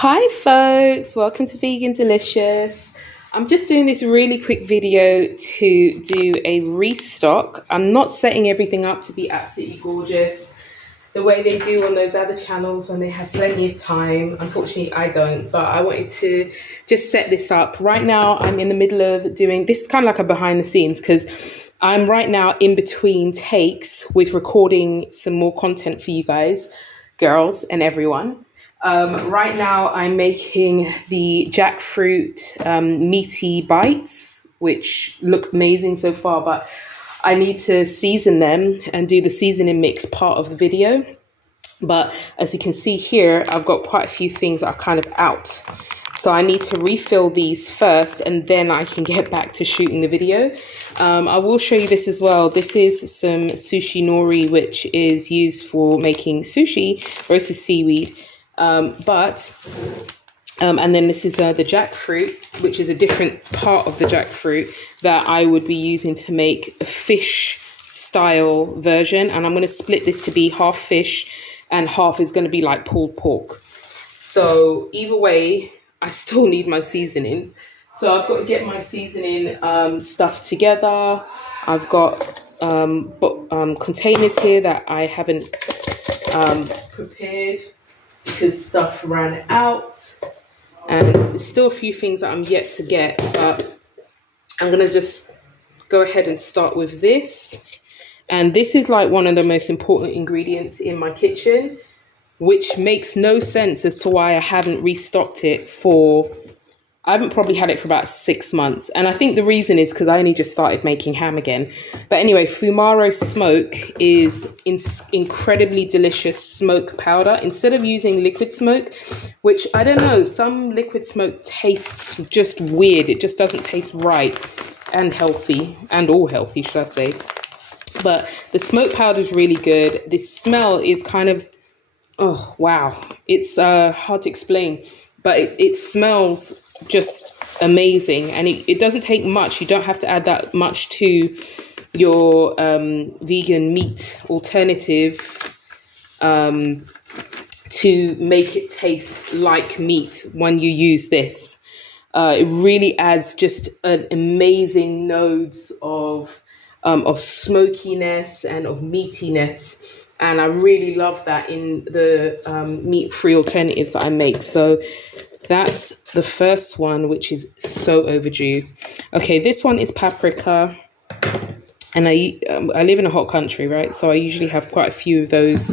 Hi folks, welcome to Vegan Delicious. I'm just doing this really quick video to do a restock. I'm not setting everything up to be absolutely gorgeous the way they do on those other channels when they have plenty of time. Unfortunately, I don't, but I wanted to just set this up. Right now, I'm in the middle of doing, this is kind of like a behind the scenes because I'm right now in between takes with recording some more content for you guys, girls and everyone. Right now I'm making the jackfruit meaty bites, which look amazing so far, but I need to season them and do the seasoning mix part of the video. But as you can see here, I've got quite a few things that are kind of out. So I need to refill these first and then I can get back to shooting the video. I will show you this as well. This is some sushi nori, which is used for making sushi, roasted seaweed. And then this is the jackfruit, which is a different part of the jackfruit that I would be using to make a fish style version. And I'm going to split this to be half fish and half is going to be like pulled pork. So either way, I still need my seasonings. So I've got to get my seasoning stuff together. I've got containers here that I haven't prepared because stuff ran out, and there's still a few things that I'm yet to get, but I'm gonna just go ahead and start with this. And this is like one of the most important ingredients in my kitchen, which makes no sense as to why I haven't restocked it for, I haven't probably had it for about 6 months. And I think the reason is because I only just started making ham again. But anyway, Fumaro Smoke is incredibly delicious smoke powder. Instead of using liquid smoke, which I don't know, some liquid smoke tastes just weird. It just doesn't taste right and healthy, and all healthy, should I say. But the smoke powder is really good. This smell is kind of, oh, wow. It's hard to explain, but it smells just amazing, and it doesn't take much. You don't have to add that much to your vegan meat alternative to make it taste like meat when you use this. It really adds just an amazing nodes of smokiness and of meatiness, and I really love that in the meat-free alternatives that I make. So that's the first one, which is so overdue. Okay, this one is paprika, and I live in a hot country, right? So I usually have quite a few of those,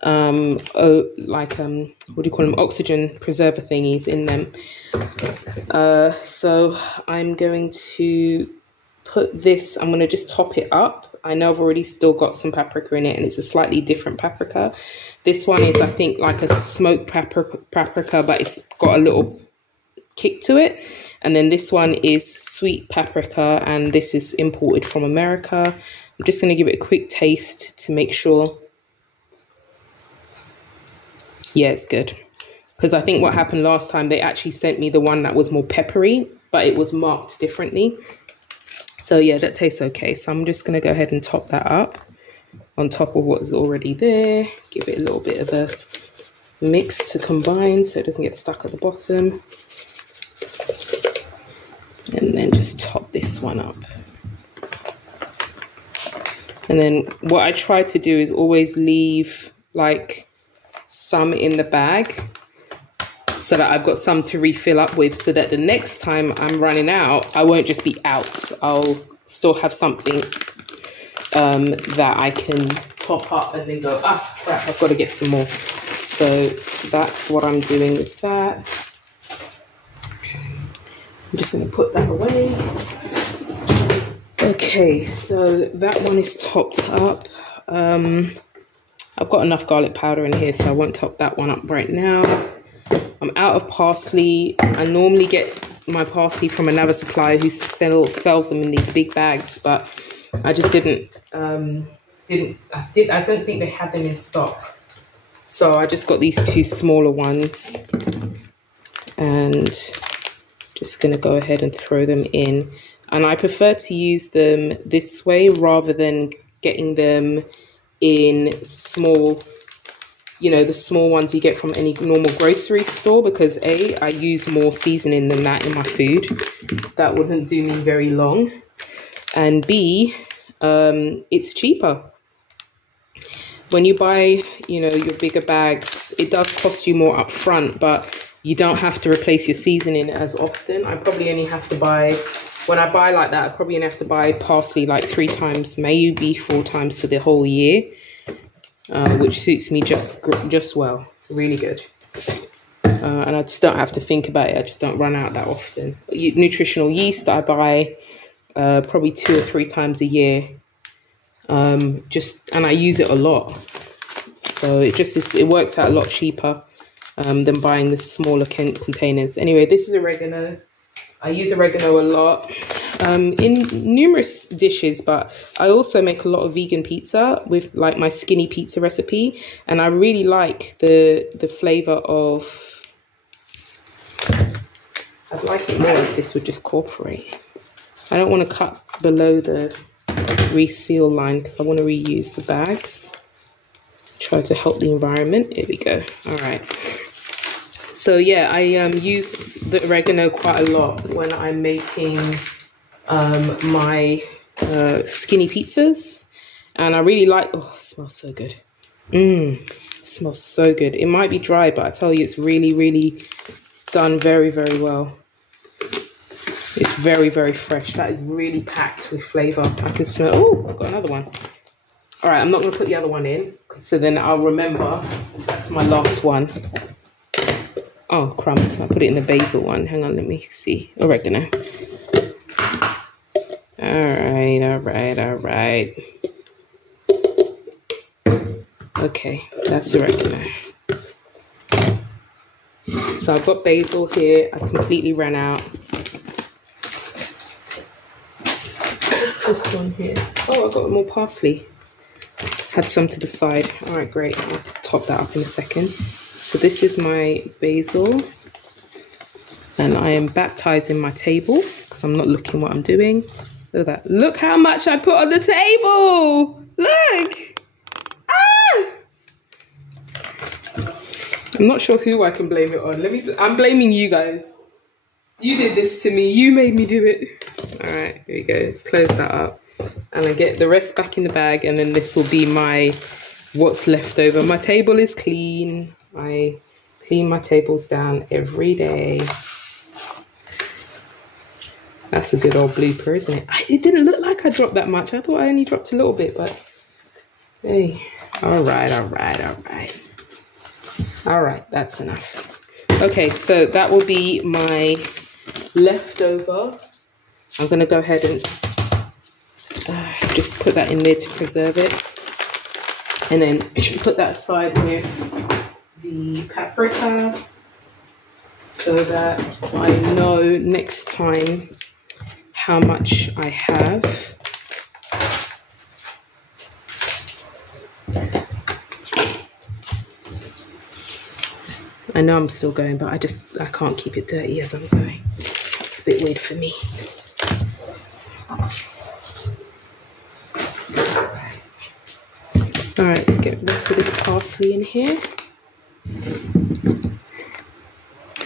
what do you call them? Oxygen preserver thingies in them. So I'm going to put this, I'm going to just top it up. I know I've already still got some paprika in it, and it's a slightly different paprika. This one is, I think, like a smoked paprika, but it's got a little kick to it. And then this one is sweet paprika, and this is imported from America. I'm just going to give it a quick taste to make sure. Yeah, it's good. Because I think what happened last time, they actually sent me the one that was more peppery, but it was marked differently. So yeah, that tastes okay. So I'm just going to go ahead and top that up on top of what's already there. Give it a little bit of a mix to combine so it doesn't get stuck at the bottom. And then just top this one up. And then what I try to do is always leave like some in the bag so that I've got some to refill up with, so that the next time I'm running out, I won't just be out. I'll still have something that I can top up and then go, ah, crap, I've got to get some more. So that's what I'm doing with that. I'm just going to put that away. Okay, so that one is topped up. I've got enough garlic powder in here, so I won't top that one up right now. I'm out of parsley. I normally get my parsley from another supplier who sells them in these big bags, but I just I don't think they had them in stock. So I just got these two smaller ones, and just going to go ahead and throw them in. And I prefer to use them this way rather than getting them in small you know, the small ones you get from any normal grocery store, because A, I use more seasoning than that in my food. That wouldn't do me very long. And B, it's cheaper. When you buy, you know, your bigger bags, it does cost you more up front, but you don't have to replace your seasoning as often. I probably only have to buy, when I buy like that, I probably only have to buy parsley like 3 times, maybe 4 times for the whole year, which suits me just well, really good. And I just don't have to think about it. I just don't run out that often. Nutritional yeast I buy probably 2 or 3 times a year. And I use it a lot, so it works out a lot cheaper than buying the smaller containers. Anyway, this is oregano. I use oregano a lot in numerous dishes, but I also make a lot of vegan pizza with like my skinny pizza recipe, and I really like the flavor of. I'd like it more if this would just cooperate. I don't want to cut below the reseal line because I want to reuse the bags. Try to help the environment. Here we go. All right. So yeah, I use the oregano quite a lot when I'm making my skinny pizzas, and I really like. Oh, it smells so good. It smells so good. It might be dry, but I tell you, it's really, really done very, very well. It's very, very fresh. That is really packed with flavor. I can smell. Oh, I've got another one. All right, I'm not going to put the other one in, so then I'll remember that's my last one. Oh, crumbs. I'll put it in the basil one. Hang on, let me see. Oregano. All right. Okay, that's oregano. So I've got basil here. I completely ran out. This one here. Oh, I got more parsley. Had some to the side. All right, great. I'll top that up in a second. So this is my basil, and I am baptizing my table because I'm not looking what I'm doing. Look at that. Look how much I put on the table. Look. Ah! I'm not sure who I can blame it on. I'm blaming you guys. You did this to me. You made me do it. All right, here we go. Let's close that up. And I get the rest back in the bag, and then this will be what's left over. My table is clean. I clean my tables down every day. That's a good old blooper, isn't it? It didn't look like I dropped that much. I thought I only dropped a little bit, but hey. All right. All right, that's enough. Okay, so that will be my leftover. I'm going to go ahead and just put that in there to preserve it. And then put that aside with the paprika so that I know next time how much I have. I know I'm still going, but I can't keep it dirty as I'm going. It's a bit weird for me. All right, let's get the rest of this parsley in here.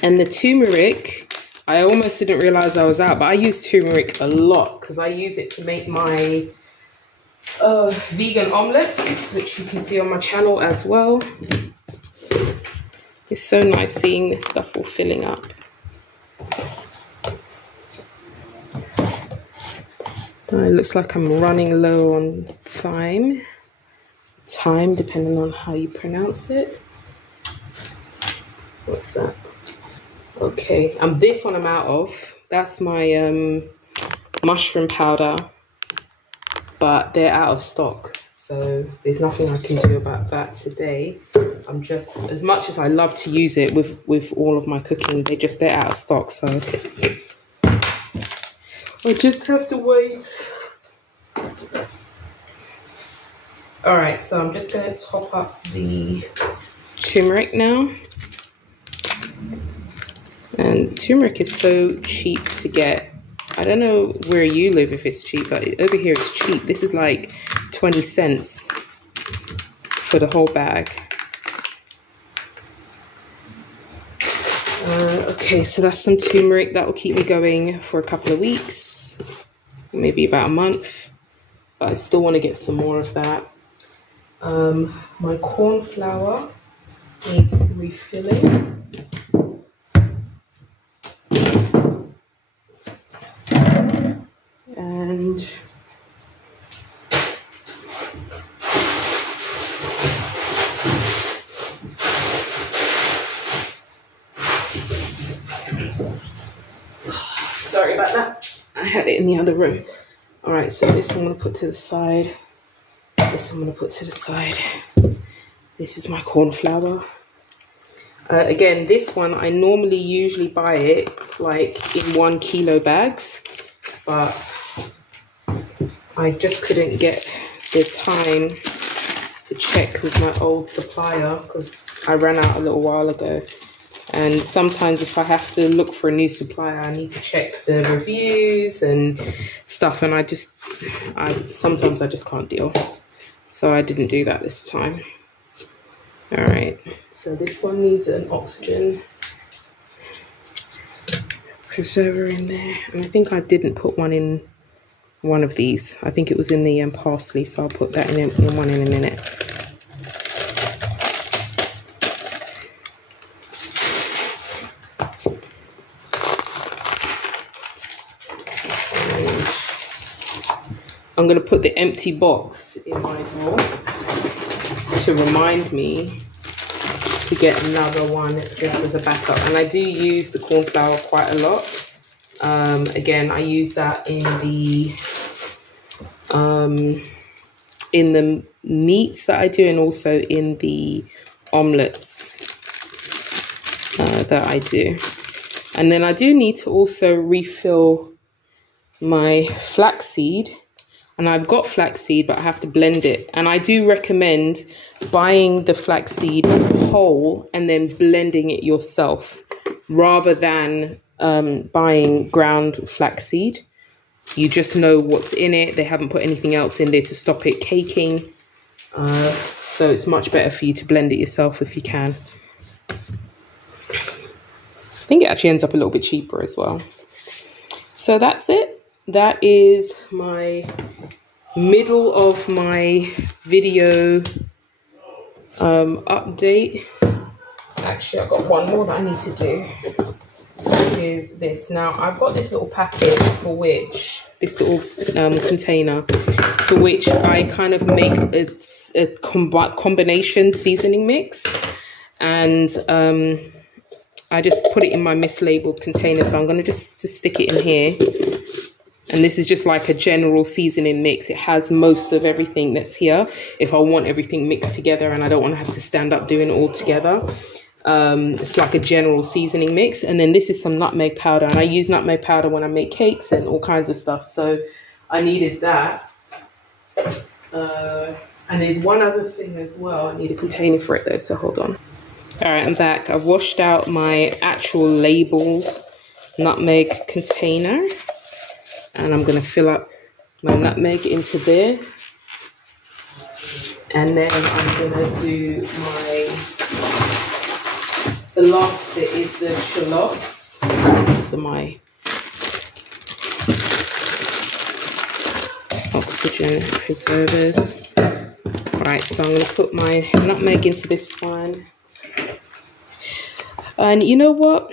And the turmeric, I almost didn't realize I was out, but I use turmeric a lot because I use it to make my vegan omelets, which you can see on my channel as well. It's so nice seeing this stuff all filling up. It looks like I'm running low on thyme. Thyme, depending on how you pronounce it. What's that? Okay, and this one I'm out of. That's my mushroom powder, but they're out of stock, so there's nothing I can do about that today. I'm just, as much as I love to use it with all of my cooking, they're out of stock, so I just have to wait. All right, so I'm just going to top up the turmeric now. And turmeric is so cheap to get. I don't know where you live if it's cheap, but over here it's cheap. This is like 20 cents for the whole bag. Okay, so that's some turmeric. That will keep me going for a couple of weeks, maybe about a month, but I still want to get some more of that. My corn flour needs refilling. And sorry about that, I had it in the other room. All right, so this I'm going to put to the side. This I'm going to put to the side. This is my corn flour. Again, this one I usually buy it like in 1 kilo bags, but I just couldn't get the time to check with my old supplier because I ran out a little while ago. And sometimes if I have to look for a new supplier, I need to check the reviews and stuff, and sometimes I just can't deal. So I didn't do that this time. All right, so this one needs an oxygen preserver in there, and I think I didn't put one in one of these. I think it was in the parsley, so I'll put that in one in a minute. I'm going to put the empty box in my drawer to remind me to get another one just as a backup. And I do use the corn flour quite a lot. Again, I use that in the meats that I do, and also in the omelets that I do. And then I do need to also refill my flaxseed. And I've got flaxseed, but I have to blend it. And I do recommend buying the flaxseed whole and then blending it yourself, rather than buying ground flaxseed. You just know what's in it. They haven't put anything else in there to stop it caking. So it's much better for you to blend it yourself if you can. I think it actually ends up a little bit cheaper as well. So that's it. That is my middle of my video update. Actually, I've got one more that I need to do, which is this. Now, I've got this little packet for which, this little container, for which I kind of make a combination seasoning mix. And I just put it in my mislabeled container. So I'm going to just stick it in here. And this is just like a general seasoning mix. It has most of everything that's here. If I want everything mixed together and I don't want to have to stand up doing it all together. It's like a general seasoning mix. And then this is some nutmeg powder. And I use nutmeg powder when I make cakes and all kinds of stuff. So I needed that. And there's one other thing as well. I need a container for it though, so hold on. All right, I'm back. I've washed out my actual labeled nutmeg container. And I'm going to fill up my nutmeg into there. And then I'm going to do the last bit is the shallots. These are my oxygen preservers. All right, so I'm going to put my nutmeg into this one. And you know what?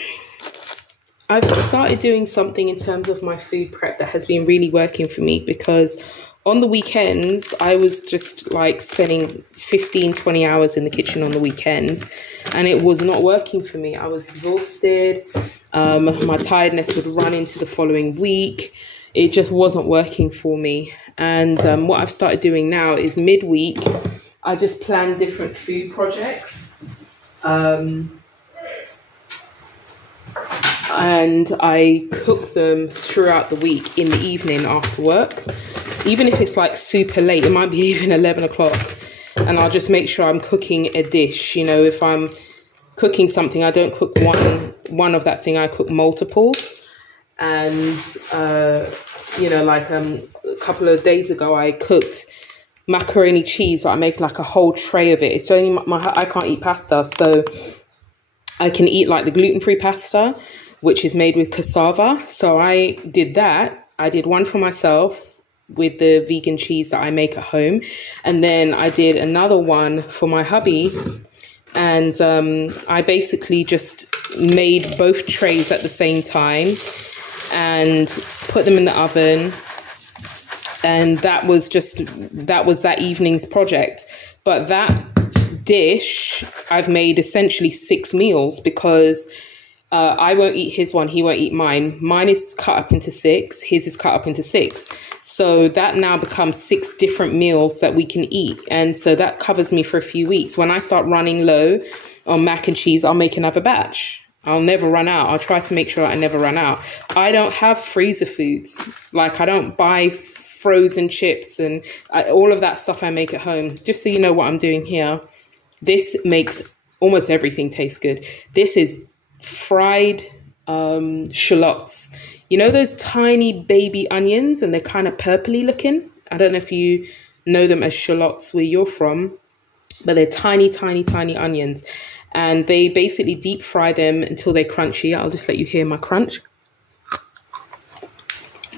I've started doing something in terms of my food prep that has been really working for me, because on the weekends, I was just like spending 15-20 hours in the kitchen on the weekend, and it was not working for me. I was exhausted. My tiredness would run into the following week. It just wasn't working for me. And what I've started doing now is midweek, I just plan different food projects. And I cook them throughout the week in the evening after work. Even if it's like super late, it might be even 11 o'clock. And I'll just make sure I'm cooking a dish. You know, if I'm cooking something, I don't cook one of that thing, I cook multiples. And, you know, like a couple of days ago, I cooked macaroni cheese, but I made like a whole tray of it. It's only I can't eat pasta, so I can eat like the gluten-free pasta, which is made with cassava. So I did that. I did one for myself with the vegan cheese that I make at home. And then I did another one for my hubby. And I basically just made both trays at the same time and put them in the oven. And that was that evening's project. But that dish, I've made essentially 6 meals because I won't eat his one, he won't eat mine. Mine is cut up into 6, his is cut up into 6. So that now becomes 6 different meals that we can eat. And so that covers me for a few weeks. When I start running low on mac and cheese, I'll make another batch. I'll never run out. I'll try to make sure I never run out. I don't have freezer foods. Like, I don't buy frozen chips and all of that stuff I make at home. Just so you know what I'm doing here. This makes almost everything taste good. This is fried shallots. You know those tiny baby onions, and they're kind of purpley looking? I don't know if you know them as shallots where you're from, but they're tiny, tiny, tiny onions. And they basically deep fry them until they're crunchy. I'll just let you hear my crunch.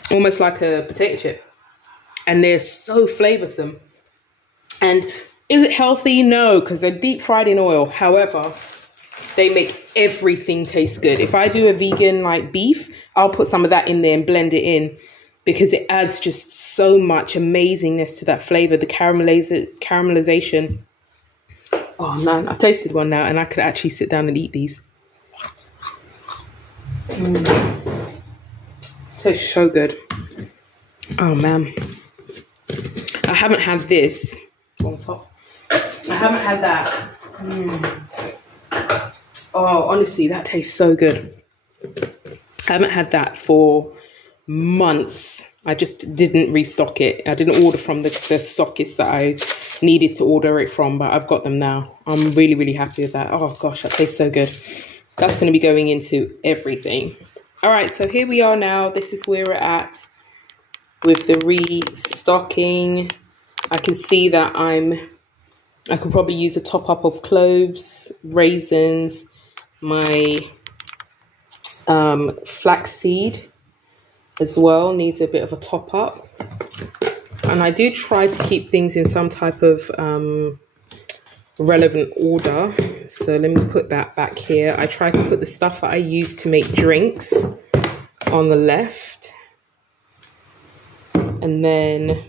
Almost like a potato chip. And they're so flavoursome. And is it healthy? No, because they're deep fried in oil. However, they make everything taste good. If I do a vegan like beef, I'll put some of that in there and blend it in because it adds just so much amazingness to that flavour, the caramelization. Oh man, I've tasted one now and I could actually sit down and eat these. Tastes so good. Oh man. I haven't had this on top. I haven't had that. Oh, honestly, that tastes so good. I haven't had that for months. I just didn't restock it. I didn't order from the stockist that I needed to order it from, but I've got them now. I'm really, really happy with that. Oh gosh, that tastes so good. That's going to be going into everything. All right, so here we are now. This is where we're at with the restocking. I can see that I could probably use a top up of cloves, raisins, my flaxseed as well needs a bit of a top up. And I do try to keep things in some type of relevant order. So let me put that back here. I try to put the stuff that I use to make drinks on the left. And then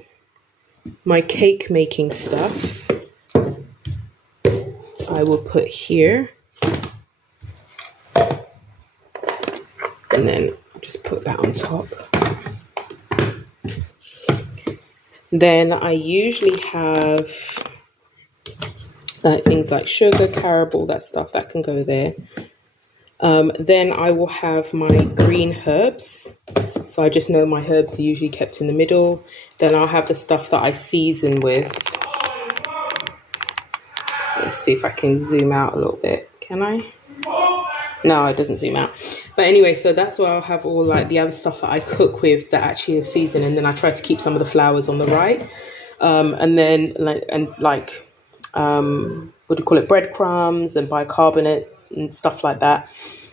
my cake making stuff I will put here. And then I'll just put that on top. Then I usually have things like sugar, caramel, that stuff that can go there. Then I will have my green herbs. So I just know my herbs are usually kept in the middle. Then I'll have the stuff that I season with. Let's see if I can zoom out a little bit. Can I? No, it doesn't zoom out. But anyway, so that's where I'll have all like the other stuff that I cook with that actually is seasoned. And then I try to keep some of the flowers on the right. And then what do you call it? Breadcrumbs and bicarbonate and stuff like that.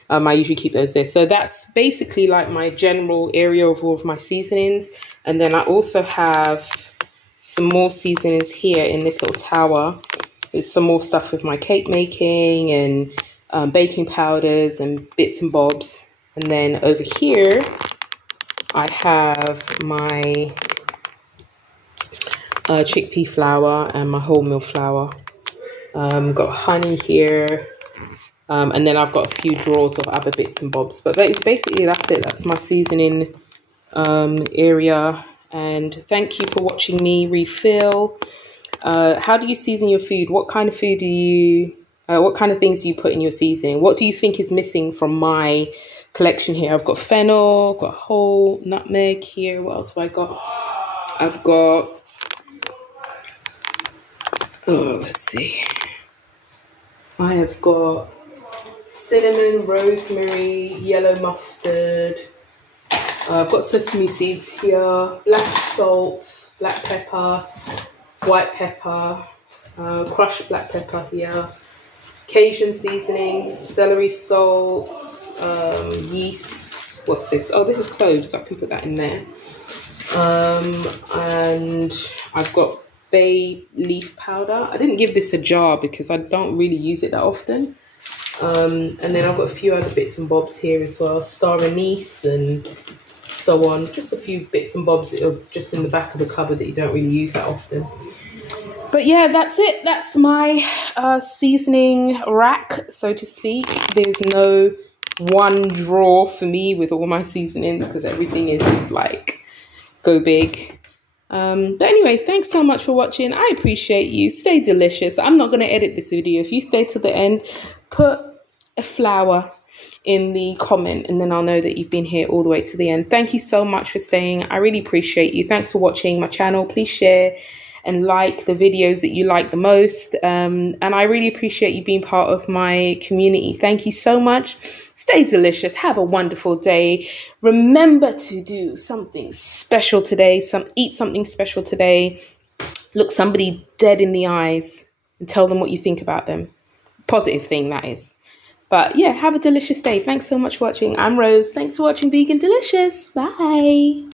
I usually keep those there. So that's basically like my general area of all of my seasonings. And then I also have some more seasonings here in this little tower. There's some more stuff with my cake making and baking powders and bits and bobs. And then over here, I have my chickpea flour and my wholemeal flour. Got honey here. And then I've got a few drawers of other bits and bobs. But basically, that's it. That's my seasoning area. And thank you for watching me refill. How do you season your food? What kind of food do you... what kind of things do you put in your seasoning? What do you think is missing from my collection here? I've got fennel, got whole nutmeg here. What else have I got? I've got... Oh, let's see. I have got cinnamon, rosemary, yellow mustard. I've got sesame seeds here, black salt, black pepper, white pepper, crushed black pepper here, Cajun seasonings, celery salt, yeast. What's this? Oh, this is cloves, so I can put that in there. And I've got bay leaf powder. I didn't give this a jar because I don't really use it that often. And then I've got a few other bits and bobs here as well, star anise and so on. Just a few bits and bobs that are just in the back of the cupboard that you don't really use that often. But yeah, that's it. That's my seasoning rack, so to speak. There's no one drawer for me with all my seasonings because everything is just like go big. But anyway, thanks so much for watching. I appreciate you. Stay delicious. I'm not going to edit this video. If you stay to the end, put a flower in the comment and then I'll know that you've been here all the way to the end. Thank you so much for staying. I really appreciate you. Thanks for watching my channel. Please share and like the videos that you like the most. And I really appreciate you being part of my community. Thank you so much. Stay delicious. Have a wonderful day. Remember to do something special today. Eat something special today. Look somebody dead in the eyes and tell them what you think about them. Positive thing, that is. But yeah, have a delicious day. Thanks so much for watching. I'm Rose. Thanks for watching Vegan Delicious. Bye.